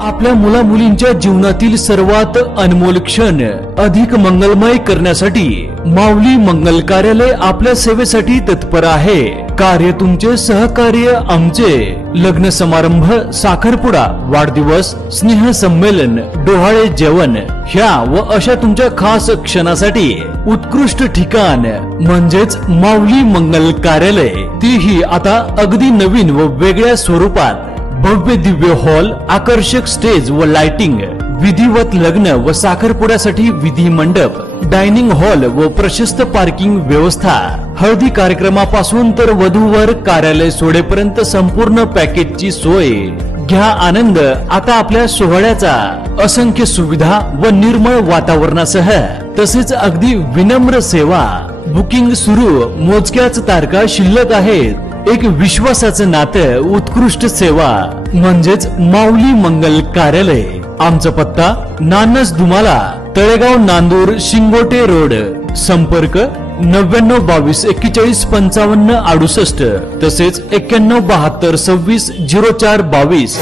आपल्या मुला मुलींच्या जीवनातील सर्वात अनमोल क्षण अधिक मंगलमय करण्यासाठी माऊली मंगल कार्यालय आपल्या सेवेसाठी तत्पर आहे। कार्य तुमचे, सहकार्य आमचे। लग्न समारंभ, साखरपुडा, वाढदिवस, स्नेह संमेलन, डोहाळे जेवण ह्या व अशा तुमच्या खास क्षणासाठी उत्कृष्ट ठिकाण म्हणजेच माऊली मंगल कार्यालय, तीही आता अगदी नवीन व वेगळ्या स्वरूपात। भव्य दिव्य हॉल, आकर्षक स्टेज व लाइटिंग, विधिवत लग्न व साखरपुड्यासाठी विधी मंडप, डायनिंग हॉल व प्रशस्त पार्किंग व्यवस्था, हळदी कार्यक्रमापासून तर वधूवर कार्यालय सोडेपर्यंत संपूर्ण पॅकेजची सोय। घ्या आनंद आता आपल्या सोहळ्याचा। असंख्य सुविधा व निर्मळ वातावरणासह तसेच अगदी विनम्र सेवा। बुकिंग सुरू, मोजक्याच तारखा शिल्लक आहेत। एक विश्वासाचं नातं, उत्कृष्ट सेवा म्हणजेच माऊली मंगल कार्यालय। आमचा पत्ता नानस दुमाला, तळेगाव, नांदूर, शिंगोटे रोड। संपर्क 99 22 41 55 68 तसेच 91 72 26 04 22।